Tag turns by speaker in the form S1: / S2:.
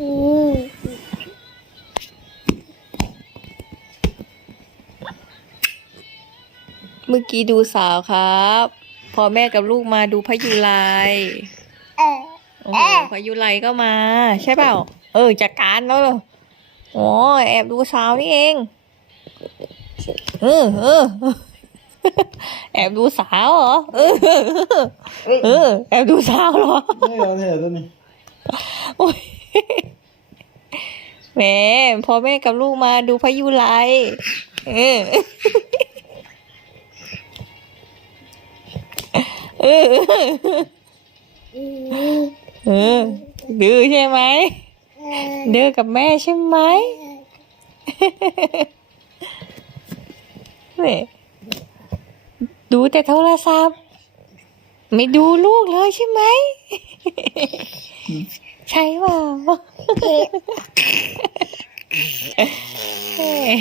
S1: อืม
S2: เมื่อกี้ดูสาวครับ พอแม่กับลูกมาดูพยุไล
S1: เออ
S2: โอ้โหพยุไลก็มา ใช่เปล่า เออจัดการแล้วเหรออ๋อแอบดูสาวนี่เอง เออเออแอบดูสาวเหรอ เออ
S3: เอ้ย
S2: เออแอบดูสาวเหรอ
S3: ไม่เอาเถอะตัวนี้
S2: โอ้ยแหมพอแม่กับลูกมาดูพายุไลเออเออ
S1: อืม
S2: เออดื้อใช่ไหมดื้อกับแม่ใช่ไหมเว้ยดูแต่โทรศัพท์ ไม่ดูลูกเลยใช่ไหม ใช่เปล่าเฮ้ย